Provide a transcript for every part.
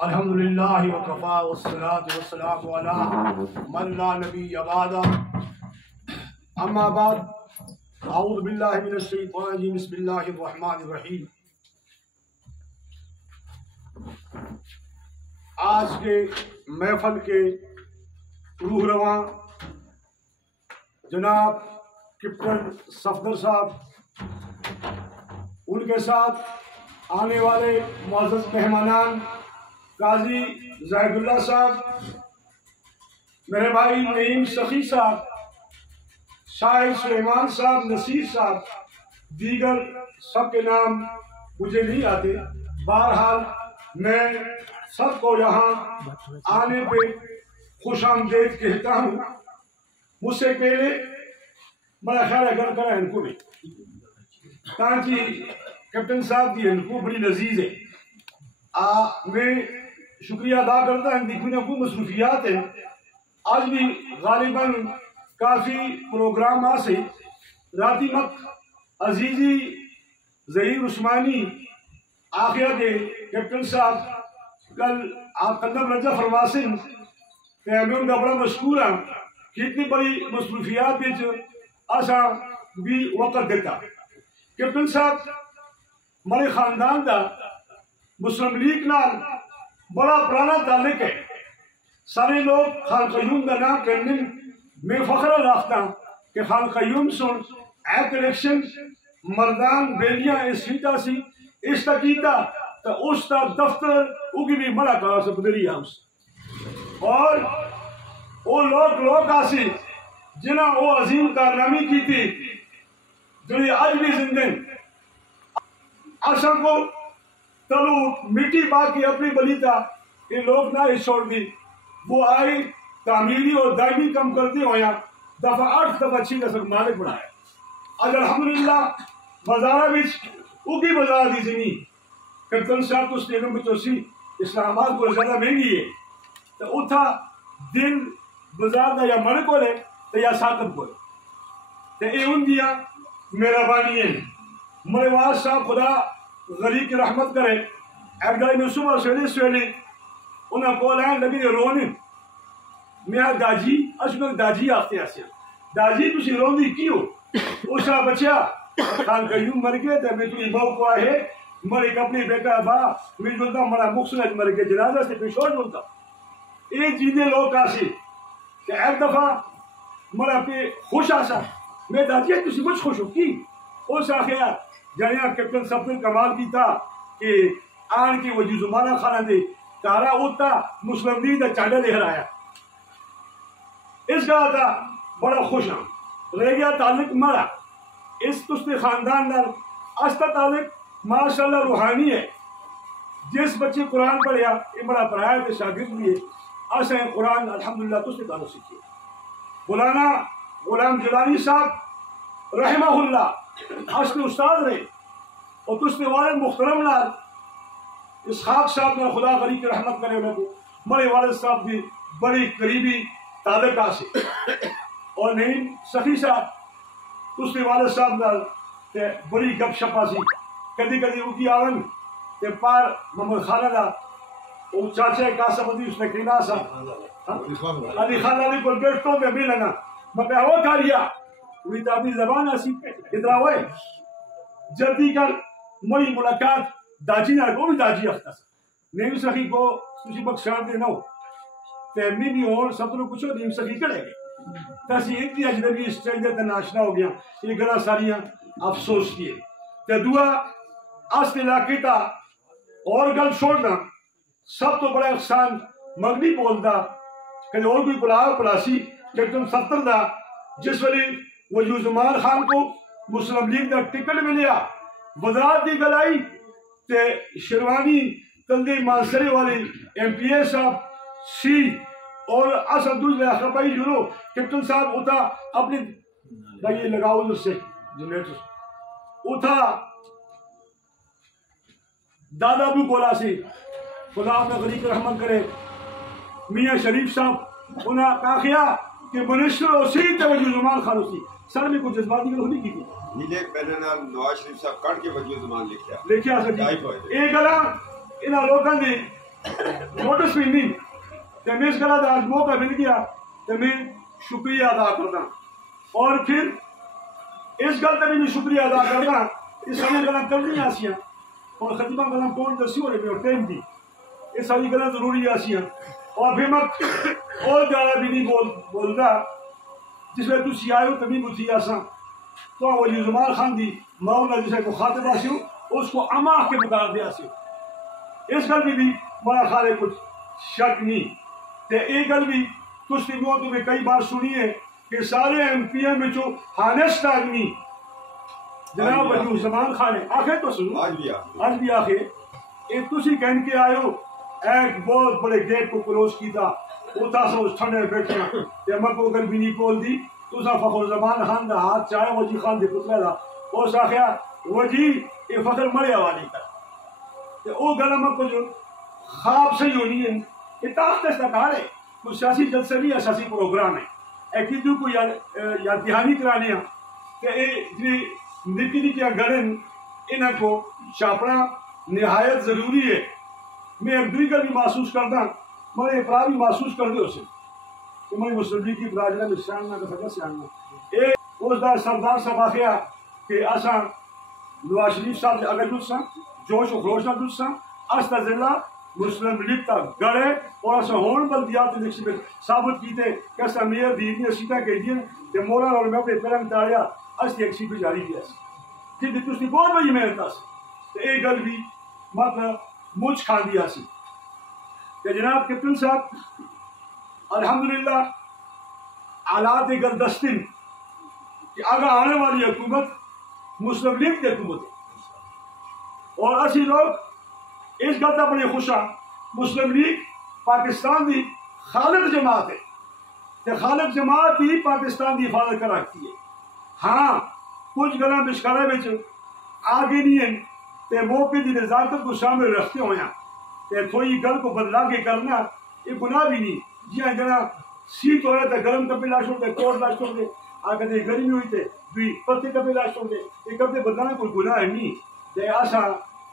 الحمدللہ وکفا والصلاة والسلام علی من لا نبی بعد اما بعد اعوذ باللہ من الشیطان الرجیم بسم اللہ الرحمن الرحیم۔ آج کے محفل کے روح رواں جناب کیپٹن صفدر صاحب، ان کے ساتھ آنے والے معزز مہمانان قاضی زاہد اللہ صاحب، میرے بھائی نعیم سخی صاحب، شاہد سلیمان صاحب، نصیر صاحب، دیگر سب کے نام مجھے نہیں آتے۔ بہرحال میں سب کو یہاں آنے پہ خوش آمدید کہتا ہوں۔ مجھ سے پہلے بڑا خیال اگر کرا ان کو بھی تاکہ کیپٹن صاحب کی ان کو بڑی لذیذ ہے۔ میں شکریہ ادا کرتا ہوں، دیکھنے کو مصروفیات ہیں، آج بھی غالباً کافی پروگرام آسے راتی مک عزیزی ظہیر عثمانی آخرت کیپٹن صاحب کل آپ قدم رجب فرواسن کہ میں ان کا بڑا مشکور ہوں کہ اتنی بڑی مصروفیات بیچ آسا بھی وقت دیتا۔ کیپٹن صاحب ہمارے خاندان دا مسلم لیگ نال بڑا پرانا تعلق ہے۔ سارے لوگ خان قیوم کا نام کرنے میں فخر رکھتا ہوں کہ خان قیوم سن ایک الیکشن مردان بیلیاں اس سیٹا سی اس تکیتا تو اس تا دفتر اگی بھی مڑا کہا سپدری ہاؤس اور وہ لوگ آسی جنہاں وہ عظیم کارنامی کی تھی جو آج بھی زندہ آشا کو تلو مٹی باقی اپنی بلی تھا، یہ لوگ نہ چھوڑ دی، وہ آئی تعمیری اور دائمی کم کرتی ہویا دفعہ 8 دفعہ 6 دفعہ مالک بنایا۔ آج الحمدللہ بازارہ بیچ اگی بازار دی زمین کیپٹن صاحب تو سٹیڈیم میں چوسی اسلام آباد کو زیادہ مہنگی ہے تو اتھا دن بازار دا یا مرے کو لے تو یا ساکت کو لے تو اے ان دیا میرا بانی ہے۔ مرواز صاحب خدا غریب کی رحمت کرے، ایک دائی میں صبح سویلے انہاں کول آئیں لگی رونے میں داجی اشمک داجی آفتے آسیا داجی تسی رون دی کیوں اوشا بچیا خان قیوم مر گئے تو میں تجھے باؤ کو آئے مرے کپنے بیٹا با میں جولتا مرا مقصد مر گئے جنازہ سے پیشور جولتا ایک جینے لوگ آسی کہ ایک دفعہ مرا پہ خوش آسا میں داجی تسی مجھ خوش ہو کی اوشا خیال جانیاں کیپٹن سب نے کمال کی تھا کہ آن کی وجہ زمانہ خانہ دے کارا ہوتا مسلم دین دا چاڑا لے آیا اس کا تھا بڑا خوش ہوں رہ گیا تعلق مرا اس تستے خاندان نال آستا تعلق ماشاءاللہ روحانی ہے۔ جس بچے قرآن پڑھیا یہ بڑا پرایا کے شاگرد بھی ہے آسا قرآن الحمدللہ تستے تعلق سیکھئے۔ مولانا غلام جلانی صاحب رحمہ اللہ آستے استاد رہے اور تستے والد محترم نال اسحاق صاحب نے خدا غریب کی رحمت کرے انہوں کو مرے والد صاحب بھی بڑی قریبی تعلق آسے اور نعیم سخی صاحب اس نے والد صاحب نال تے بڑی گپ شپ آسی کدی اکی آون تے پار محمد خانہ دا وہ چاچے کاسا بدی اس نے کہنا سا علی خان علی کو بیٹھتوں میں بھی لگا میں کہا وہ کاریا وہی تابی زبان آسی ادرا ہوئے جلدی کر مری ملاقات داجی نہ کو بھی داجی اختا سا نعیم سخی کو تجھے بخشان دے نو تیمی بھی اور سب تو کچھ ہو نعیم سخی کرے گے تاسی اتنی اجنبی اسٹرینجر تے ناشنا ہو گیا یہ گنا ساریاں افسوس کیے تے دعا آست علاقے تا اور گل چھوڑنا سب تو بڑا احسان مغنی بولتا کہ اور کوئی پلاسی کیپٹن صفدر دا جس ولی وجود زمان خان کو مسلم لیگ دا ٹکٹ ملیا وزارت دی گلائی تے شروانی تلدی مانسرے والی ایم پی اے صاحب سی اور اسد دوز لے خبائی جنو کیپٹن صاحب اتا اپنی لگی لگاؤ در سے جنریٹر اتا دادا بھی کولا سی خدا اپنے غریب رحمت کرے میاں شریف صاحب انہا کاخیا کہ منشتر اور سی توجہ زمان خانو سی سر میں کچھ جذباتی گل نہیں کی تھی نیلے پہلے نال نواز شریف صاحب کٹ کے وجہ زمان لکھیا سر جی ایک گلا انہا لوگاں نے نوٹس بھی نہیں تو میں اس گلا آج موقع مل گیا تو میں شکریہ ادا کرنا اور پھر اس گل کا بھی میں شکریہ ادا کرنا اس ساری گلا کرنی آسیاں اور خطیبہ گلا کون دسی ہو رہے ٹائم دی یہ ساری گلا ضروری آسیاں اور پھر میں اور زیادہ بھی نہیں بولتا جس میں تھی آئے ہو تبھی بتھی آساں تو ولی زمان خان دی مولا جسے مخاطب آسی ہو اس کو اماہ کے مقرر دیا سی اس گل بھی بڑا خالے کچھ شک نہیں تے ایک گل بھی تُس نے موت میں کئی بار سنی ہے کہ سارے ایم پی ایم میں جو ہانسٹ آدمی جناب ولی زمان خان ہے آخر تو سنو آج بھی آخر ایک تُسی کہن کے آئے ہو ایک بہت بڑے گیٹ کو کلوز کی تھا وہ تھا سا اس ٹھنڈے بیٹھنا کہ میں کو اگر بھی نہیں کھول دی تو سا فخر زمان خان دا ہاتھ چاہے وجی خان دے پتلے دا وہ سا خیا وجی یہ فخر مرے حوالی کا کہ وہ گلہ میں کو جو خواب سے ہی ہونی ہے یہ تاخت اس کا کہا ہے کوئی سیاسی جلسہ نہیں ہے سیاسی پروگرام ہے ایک ہی کو یا دہانی کرانے ہیں کہ یہ نکی نکی گڑن انہاں کو چاپنا نہایت ضروری ہے میں ایک دوئی کا بھی محسوس کرتا میں اپرا بھی محسوس کر دے اسے کہ میں مسلم لیگ کی براجنہ میں سیاننا کا سکتا سیاننا ایک اس دا سردار صاحب آخیا کہ آسان نواز شریف صاحب اگر جلسا جوش و خروش نہ جلسا استازلہ مسلم لیگ تا گڑے اور ایسا ہون بلدیات نکسی میں ثابت کیتے کہ ایسا میئر دیدنی ہے سیٹا کہی دیا کہ مولا اور میں اپنے پیرنگ تاڑیا اس ایک سیٹ جاری دیا سی جی تو اس نے بہت بڑی محنت سی تو ایک گل بھی مطلب مجھ کھان دیا سی کہ جناب کپتن صاحب الحمدللہ آلات گل دستن کہ آگا آنے والی حکومت مسلم لیگ کی حکومت ہے اور اسی لوگ اس گلتا بڑی خوشا مسلم لیگ پاکستان دی خالق جماعت ہے کہ خالق جماعت ہی پاکستان دی حفاظت کر رکھتی ہے ہاں کچھ گلاں بشکارے بچ آگے نہیں ہیں تے موقع دی نزاکت کو شامل رکھتے ہوئے ہیں تے تھوڑی گل کو بدلا کے کرنا یہ گناہ بھی نہیں جی ہاں جنا سیٹ ہو رہا تھا گرم کپے لاش ہوتے کوٹ لاش ہوتے آگے دے گرمی ہوئی تھے بھی پتے کپے لاش ہوتے یہ کپے بدلانا کوئی گناہ نہیں تے آسا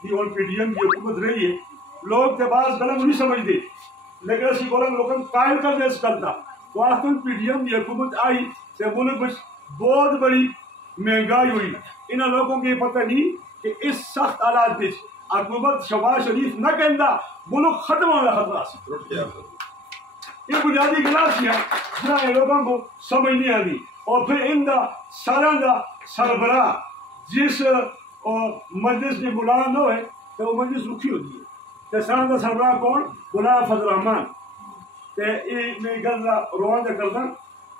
دی اور پی ڈی ایم کی حکومت رہی ہے لوگ تے بعض گلم نہیں سمجھ دے لیکن اسی گولم لوگوں قائل کر دے اس کرتا تو آخر پی ڈی ایم کی حکومت آئی سے ملک میں بہت بڑی مہنگائی ہوئی انہاں لوگوں کو یہ پتہ نہیں کہ اس سخت حالات میں حکومت شہباز شریف نہ کہندا ملک ختم ہونے کا خطرہ سی یہ بنیادی گلاس ہے جنہاں لوگوں کو سمجھ نہیں آتی اور پھر ان دا سالان دا سربراہ جس مجلس میں بلانا نہ ہوئے تو وہ مجلس رکھی ہوتی ہے تو سالان دا سربراہ کون غلام فضل الرحمان تو یہ میں گل روان دا کردا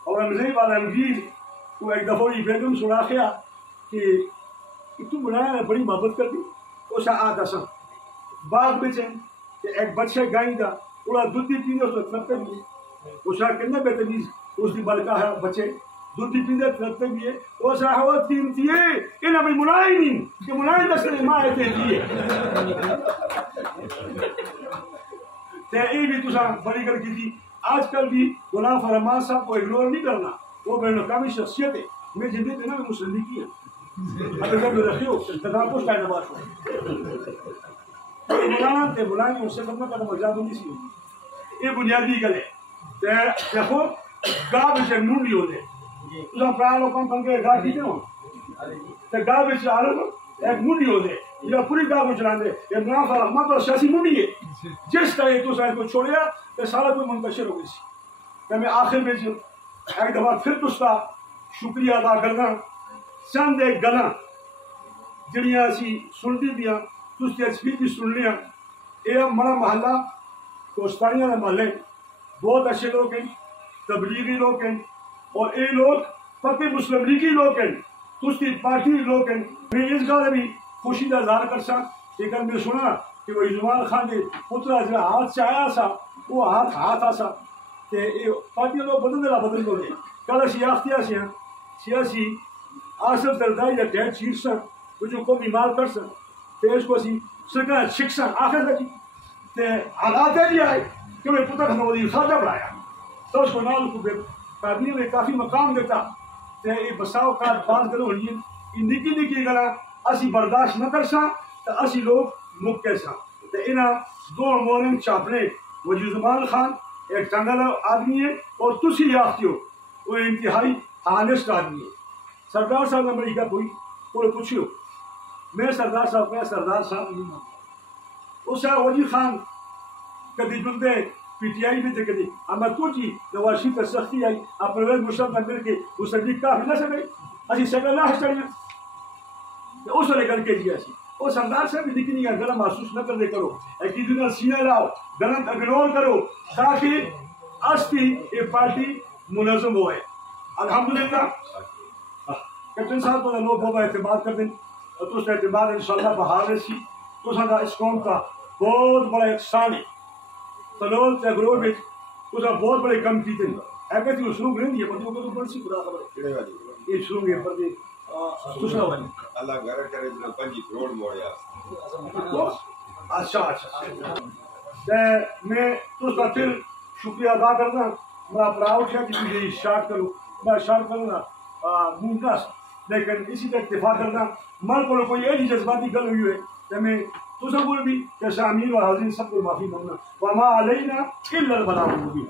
اور امزیب عالمگیر کو ایک دفعہ یہ بیگم سنا خیا کہ تو بنایا ہے بڑی محبت کرتی اسا آتا سا بعد میں کہ ایک بچے گائیں دا تھوڑا دودھ بھی پیندے اس وقت لگتے بھی ہے اسا کتنے بہتریز اس دی بلکہ ہے بچے دودھ بھی پیندے لگتے بھی ہے اسا ہوا تین تیے انہاں بھی منائی نہیں کہ منائی دستے ماں ہے تین تیے تے ای بھی تسا بڑی گل کی تھی آج کل بھی غلام فرمان صاحب کو اگنور نہیں کرنا وہ بین الاقوامی شخصیت ہے میں زندگی دینا میں مسلم کی ہے اگر کبھی رکھیو تدار پوش کا نباش ہو مولانا تے مولانا اس سے کرنا کا مجاد نہیں سی ہوگی یہ بنیادی گل ہے دیکھو گاہ بچے منڈی ہوتے تسا پرا لوگوں کن کے گاہ کیتے ہو تے گاہ بچے عالم ایک منڈی ہوتے یہ پوری گاہ کو چلاندے یہ منافع رحمت اور سیاسی منڈی ہے جس طرح تو سائن کو چھوڑیا تے سارا کوئی منتشر ہو گئی سی کہ میں آخر میں ایک دفعہ پھر تس کا شکریہ ادا کرنا چند ایک گلاں جڑیاں اسی سنتی دیاں تس کے سپیچ بھی سن لیا یہ ہمارا محلہ کوستانیاں کے محلے بہت اچھے لوگ ہیں تبلیغی لوگ ہیں اور یہ لوگ پکے مسلم لیگی لوگ ہیں تس کی پارٹی لوگ ہیں میں اس گل بھی خوشی کا اظہار کر سا کہ کل میں سنا کہ وہ عثمان خان کے پترا جو ہاتھ سے آیا سا وہ ہاتھ آسا کہ پارٹی لوگ بدل دلا بدل دو گے کل اسی آختیا سیاسی آصف دردائی یا ڈیٹ چیز سن وہ جو کو بیمار کر سن تے اس کو اسی سرکار شکسن آخر تک تے حالات ہے بھی آئے کہ میں پتر ہمیں وزیر خارجہ بڑھایا تو اس کو نال کو کابینہ میں کافی مقام دیتا تے یہ بساؤ کا بعض گلوں ہوئی نکی گلا اسی برداشت نہ کر سا تو اسی لوگ مک کے سا تو انہیں دو مورن چاپنے وجود زمان خان ایک ٹنگل آدمی ہے اور تسی یافتی ہو وہ انتہائی ہانسٹ آدمی ہے. سردار صاحب نے بڑی گپ ہوئی وہ پوچھو میں سردار صاحب کا سردار صاحب اس وجید خان کدی جلدے پی ٹی آئی میں تھے کدی اما تو جی نواز شریف پر سختی آئی آپ پرویز مشرف نے مل کے اس صدیق کافی نہ سکے اسی شکل نہ چڑھیا اس نے کر کے دیا سی وہ سردار صاحب بھی دکھنی ہے گلا محسوس نہ کر دے کرو ایک دوسرے سینہ لاؤ غلط اگنور کرو تاکہ استی یہ پارٹی منظم ہوئے. الحمدللہ کیپٹن صاحب کو لوگ بہت اعتماد کر دیں اور تو اس اعتماد انشاءاللہ بحال ہے سی تو سارا اس قوم کا بہت بڑا احسان ہے. سلول تغرور میں اس کا بہت بڑے کم کیتے ہیں ایک تھی اسلوب نہیں ہے بندوں کو تو بڑی سی خدا خبر ہے یہ اسلوب ہے پر دوسرا والی اللہ گھر کرے جنا 5 کروڑ موڑیا. اچھا میں تو اس کا پھر شکریہ ادا کرنا میرا پراؤڈ ہے کہ مجھے شارٹ کروں میں شارٹ کروں گا ممتاز لیکن اسی طرح اتفاق کرنا مر کو کوئی ایسی جذباتی گل ہوئی ہے کہ میں تو سب بھی کہ شامل اور حاضرین سب کو معافی مانگنا وما علینا الا البلاغ المبین.